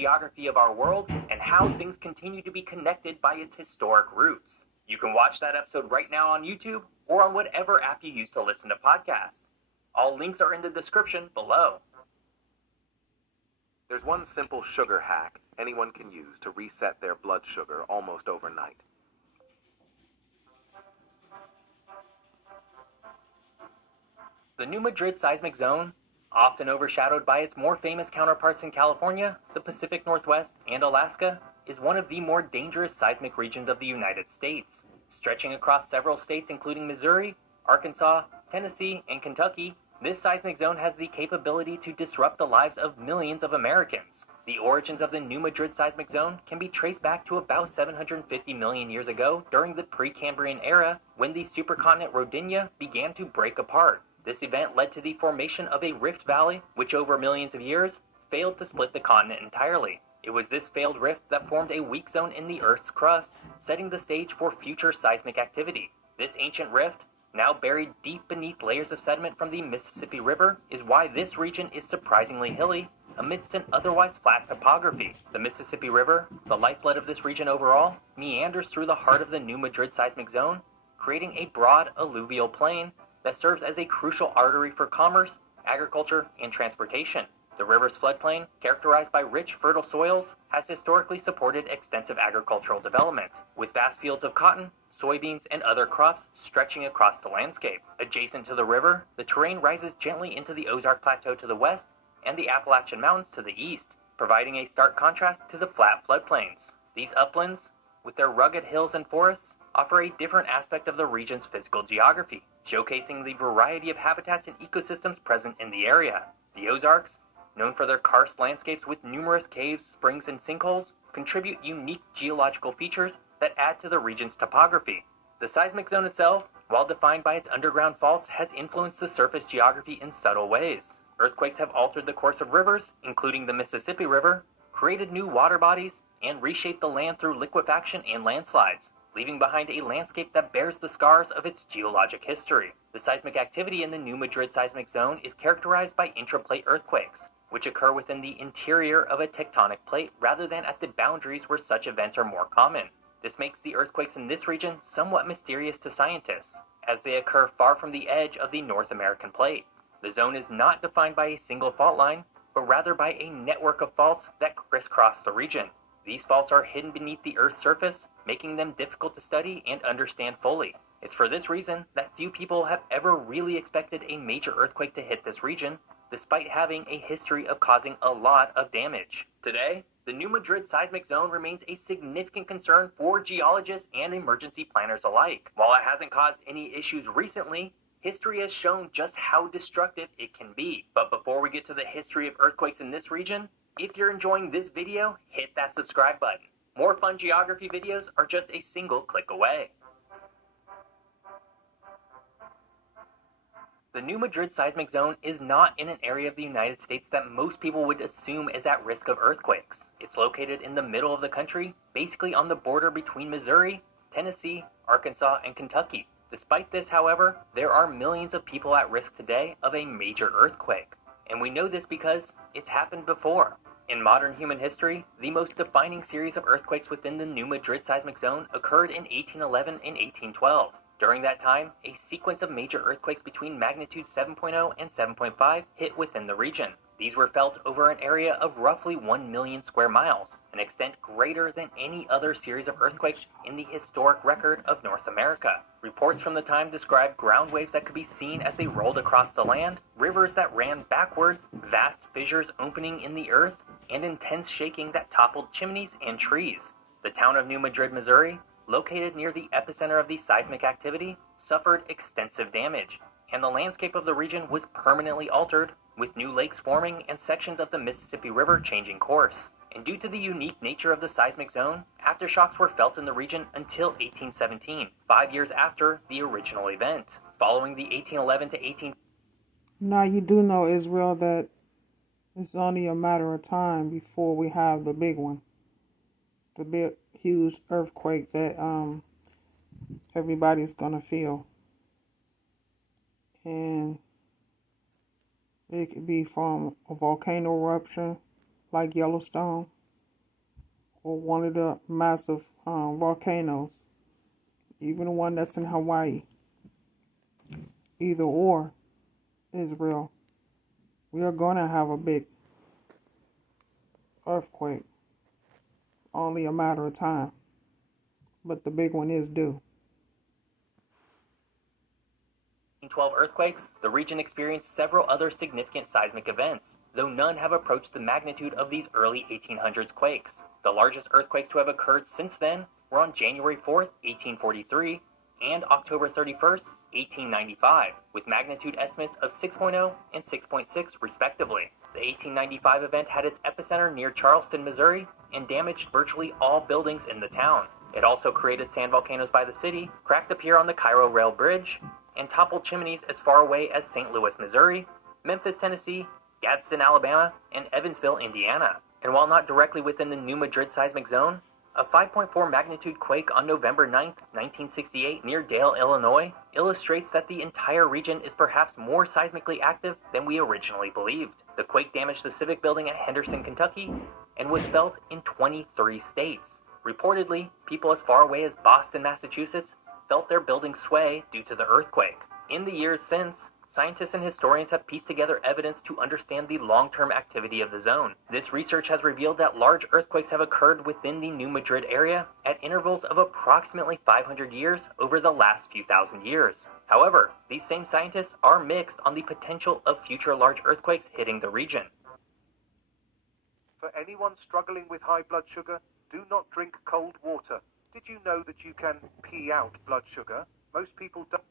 geography of our world and how things continue to be connected by its historic roots. You can watch that episode right now on YouTube or on whatever app you use to listen to podcasts. All links are in the description below. There's one simple sugar hack anyone can use to reset their blood sugar almost overnight. The New Madrid seismic zone, often overshadowed by its more famous counterparts in California, the Pacific Northwest, and Alaska, is one of the more dangerous seismic regions of the United States. Stretching across several states including Missouri, Arkansas, Tennessee, and Kentucky, this seismic zone has the capability to disrupt the lives of millions of Americans. The origins of the New Madrid seismic zone can be traced back to about 750 million years ago during the Precambrian era, when the supercontinent Rodinia began to break apart. This event led to the formation of a rift valley, which over millions of years failed to split the continent entirely. It was this failed rift that formed a weak zone in the Earth's crust, setting the stage for future seismic activity. This ancient rift, now buried deep beneath layers of sediment from the Mississippi River, is why this region is surprisingly hilly amidst an otherwise flat topography. The Mississippi River, the lifeblood of this region overall, meanders through the heart of the New Madrid seismic zone, creating a broad alluvial plain that serves as a crucial artery for commerce, agriculture, and transportation. The river's floodplain, characterized by rich, fertile soils, has historically supported extensive agricultural development, with vast fields of cotton, soybeans, and other crops stretching across the landscape. Adjacent to the river, the terrain rises gently into the Ozark Plateau to the west and the Appalachian Mountains to the east, providing a stark contrast to the flat floodplains. These uplands, with their rugged hills and forests, offer a different aspect of the region's physical geography, showcasing the variety of habitats and ecosystems present in the area. The Ozarks, known for their karst landscapes with numerous caves, springs, and sinkholes, contribute unique geological features that add to the region's topography. The seismic zone itself, while defined by its underground faults, has influenced the surface geography in subtle ways. Earthquakes have altered the course of rivers, including the Mississippi River, created new water bodies, and reshaped the land through liquefaction and landslides, leaving behind a landscape that bears the scars of its geologic history. The seismic activity in the New Madrid seismic zone is characterized by intraplate earthquakes, which occur within the interior of a tectonic plate rather than at the boundaries where such events are more common. This makes the earthquakes in this region somewhat mysterious to scientists, as they occur far from the edge of the North American plate. The zone is not defined by a single fault line, but rather by a network of faults that crisscross the region. These faults are hidden beneath the Earth's surface, making them difficult to study and understand fully. It's for this reason that few people have ever really expected a major earthquake to hit this region, despite having a history of causing a lot of damage. Today, the New Madrid seismic zone remains a significant concern for geologists and emergency planners alike. While it hasn't caused any issues recently, history has shown just how destructive it can be. But before we get to the history of earthquakes in this region, if you're enjoying this video, hit that subscribe button. More fun geography videos are just a single click away. The New Madrid seismic zone is not in an area of the United States that most people would assume is at risk of earthquakes. It's located in the middle of the country, basically on the border between Missouri, Tennessee, Arkansas, and Kentucky. Despite this, however, there are millions of people at risk today of a major earthquake. And we know this because it's happened before. In modern human history, the most defining series of earthquakes within the New Madrid seismic zone occurred in 1811 and 1812. During that time, a sequence of major earthquakes between magnitude 7.0 and 7.5 hit within the region. These were felt over an area of roughly 1 million square miles, an extent greater than any other series of earthquakes in the historic record of North America. Reports from the time describe ground waves that could be seen as they rolled across the land, rivers that ran backward, vast fissures opening in the earth, and intense shaking that toppled chimneys and trees. The town of New Madrid, Missouri, located near the epicenter of the seismic activity, suffered extensive damage, and the landscape of the region was permanently altered, with new lakes forming and sections of the Mississippi River changing course. And due to the unique nature of the seismic zone, aftershocks were felt in the region until 1817, 5 years after the original event. Following the 1811 to 18... Now you do know, Israel, that it's only a matter of time before we have the big one. The big, huge earthquake that everybody's going to feel. And it could be from a volcano eruption like Yellowstone. or one of the massive volcanoes, even the one that's in Hawaii. Either or is real. We are going to have a big earthquake. Only a matter of time. But the big one is due. 1912 earthquakes, the region experienced several other significant seismic events, though none have approached the magnitude of these early 1800s quakes. The largest earthquakes to have occurred since then were on January 4th, 1843, and October 31st, 1895, with magnitude estimates of 6.0 and 6.6 respectively. The 1895 event had its epicenter near Charleston, Missouri, and damaged virtually all buildings in the town. It also created sand volcanoes by the city, cracked a pier on the Cairo Rail Bridge, and toppled chimneys as far away as St. Louis, Missouri, Memphis, Tennessee, Gadsden, Alabama, and Evansville, Indiana. And while not directly within the New Madrid seismic zone, a 5.4 magnitude quake on November 9, 1968, near Dale, Illinois, illustrates that the entire region is perhaps more seismically active than we originally believed. The quake damaged the Civic Building at Henderson, Kentucky, and was felt in 23 states. Reportedly, people as far away as Boston, Massachusetts, felt their buildings sway due to the earthquake. In the years since, scientists and historians have pieced together evidence to understand the long-term activity of the zone. This research has revealed that large earthquakes have occurred within the New Madrid area at intervals of approximately 500 years over the last few thousand years. However, these same scientists are mixed on the potential of future large earthquakes hitting the region. For anyone struggling with high blood sugar, do not drink cold water. Did you know that you can pee out blood sugar? Most people don't.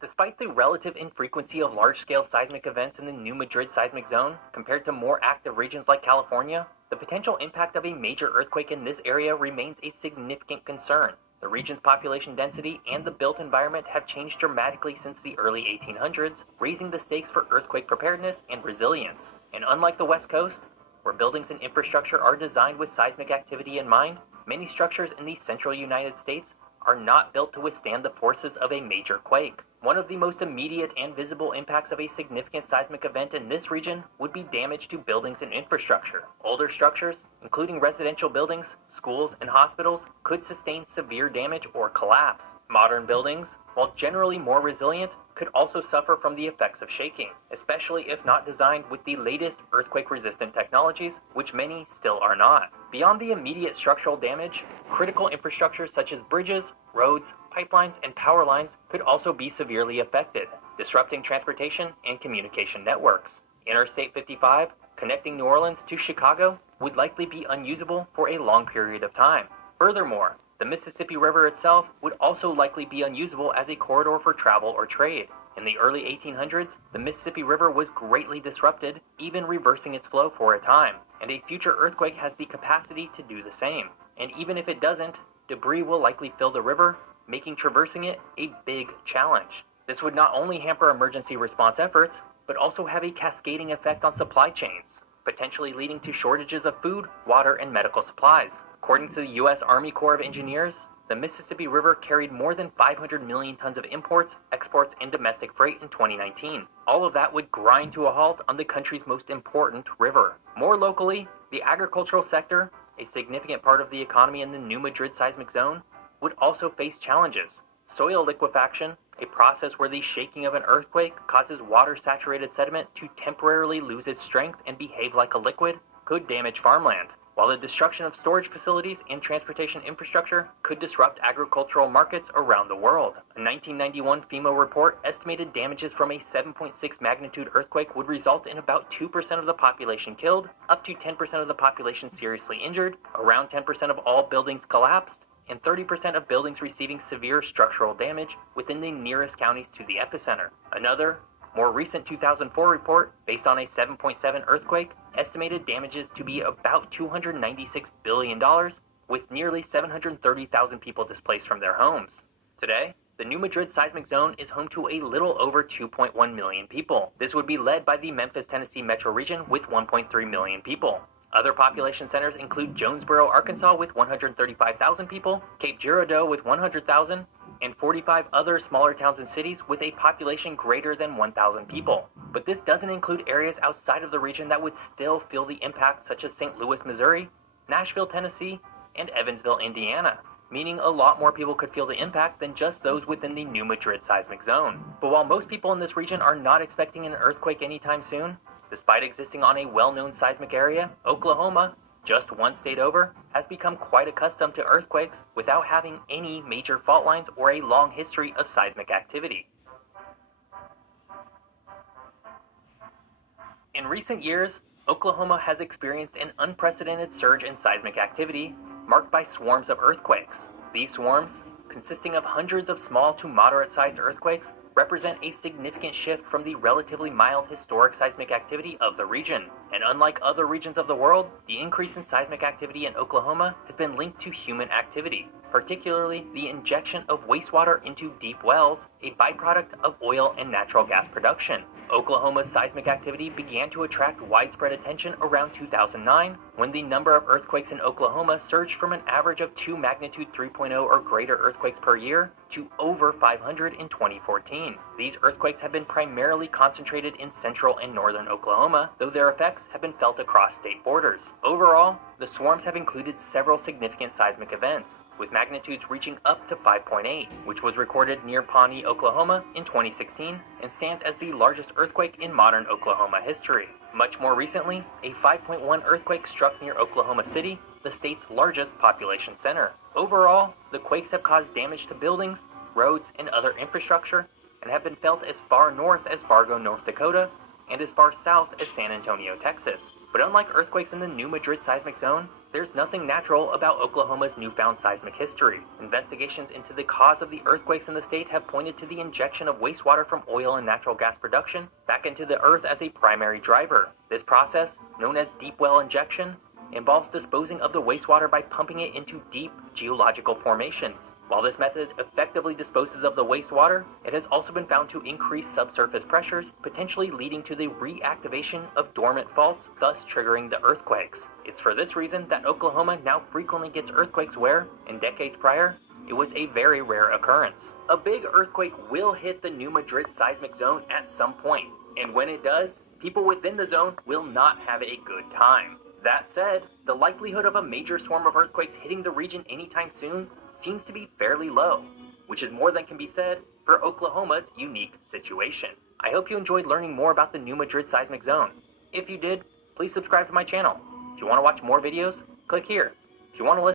Despite the relative infrequency of large-scale seismic events in the New Madrid seismic zone compared to more active regions like California, the potential impact of a major earthquake in this area remains a significant concern. The region's population density and the built environment have changed dramatically since the early 1800s, raising the stakes for earthquake preparedness and resilience. And unlike the West Coast, where buildings and infrastructure are designed with seismic activity in mind, many structures in the central United States are not built to withstand the forces of a major quake. One of the most immediate and visible impacts of a significant seismic event in this region would be damage to buildings and infrastructure. Older structures, including residential buildings, schools, and hospitals, could sustain severe damage or collapse. Modern buildings, while generally more resilient, could also suffer from the effects of shaking, especially if not designed with the latest earthquake-resistant technologies, which many still are not. Beyond the immediate structural damage, critical infrastructure such as bridges, roads, pipelines, and power lines could also be severely affected, disrupting transportation and communication networks. Interstate 55, connecting New Orleans to Chicago, would likely be unusable for a long period of time. Furthermore, the Mississippi River itself would also likely be unusable as a corridor for travel or trade. In the early 1800s, the Mississippi River was greatly disrupted, even reversing its flow for a time, and a future earthquake has the capacity to do the same. And even if it doesn't, debris will likely fill the river, making traversing it a big challenge. This would not only hamper emergency response efforts, but also have a cascading effect on supply chains, potentially leading to shortages of food, water, and medical supplies. According to the U.S. Army Corps of Engineers, the Mississippi River carried more than 500 million tons of imports, exports, and domestic freight in 2019. All of that would grind to a halt on the country's most important river. More locally, the agricultural sector, a significant part of the economy in the New Madrid seismic zone, would also face challenges. Soil liquefaction, a process where the shaking of an earthquake causes water-saturated sediment to temporarily lose its strength and behave like a liquid, could damage farmland, while the destruction of storage facilities and transportation infrastructure could disrupt agricultural markets around the world. A 1991 FEMA report estimated damages from a 7.6 magnitude earthquake would result in about 2% of the population killed, up to 10% of the population seriously injured, around 10% of all buildings collapsed, and 30% of buildings receiving severe structural damage within the nearest counties to the epicenter. Another, more recent 2004 report, based on a 7.7 earthquake, estimated damages to be about $296 billion, with nearly 730,000 people displaced from their homes. Today, the New Madrid seismic zone is home to a little over 2.1 million people. This would be led by the Memphis, Tennessee metro region with 1.3 million people. Other population centers include Jonesboro, Arkansas with 135,000 people, Cape Girardeau with 100,000, and 45 other smaller towns and cities with a population greater than 1,000 people. But this doesn't include areas outside of the region that would still feel the impact, such as St. Louis, Missouri, Nashville, Tennessee, and Evansville, Indiana, meaning a lot more people could feel the impact than just those within the New Madrid seismic zone. But while most people in this region are not expecting an earthquake anytime soon, despite existing on a well-known seismic area, Oklahoma, just one state over, has become quite accustomed to earthquakes without having any major fault lines or a long history of seismic activity. In recent years, Oklahoma has experienced an unprecedented surge in seismic activity, marked by swarms of earthquakes. These swarms, consisting of hundreds of small to moderate-sized earthquakes, represent a significant shift from the relatively mild historic seismic activity of the region. And unlike other regions of the world, the increase in seismic activity in Oklahoma has been linked to human activity, particularly the injection of wastewater into deep wells, a byproduct of oil and natural gas production. Oklahoma's seismic activity began to attract widespread attention around 2009, when the number of earthquakes in Oklahoma surged from an average of 2 magnitude 3.0 or greater earthquakes per year to over 500 in 2014. These earthquakes have been primarily concentrated in central and northern Oklahoma, though their effects have been felt across state borders. Overall, the swarms have included several significant seismic events, with magnitudes reaching up to 5.8, which was recorded near Pawnee, Oklahoma in 2016 and stands as the largest earthquake in modern Oklahoma history. Much more recently, a 5.1 earthquake struck near Oklahoma City, the state's largest population center. Overall, the quakes have caused damage to buildings, roads, and other infrastructure, and have been felt as far north as Fargo, North Dakota, and as far south as San Antonio, Texas. But unlike earthquakes in the New Madrid seismic zone, there's nothing natural about Oklahoma's newfound seismic history. Investigations into the cause of the earthquakes in the state have pointed to the injection of wastewater from oil and natural gas production back into the earth as a primary driver. This process, known as deep well injection, involves disposing of the wastewater by pumping it into deep geological formations. While this method effectively disposes of the wastewater, it has also been found to increase subsurface pressures, potentially leading to the reactivation of dormant faults, thus triggering the earthquakes. It's for this reason that Oklahoma now frequently gets earthquakes where, in decades prior, it was a very rare occurrence. A big earthquake will hit the New Madrid seismic zone at some point, and when it does, people within the zone will not have a good time. That said, the likelihood of a major swarm of earthquakes hitting the region anytime soon seems to be fairly low, which is more than can be said for Oklahoma's unique situation. I hope you enjoyed learning more about the New Madrid seismic zone. If you did, please subscribe to my channel. If you want to watch more videos, click here. If you want to listen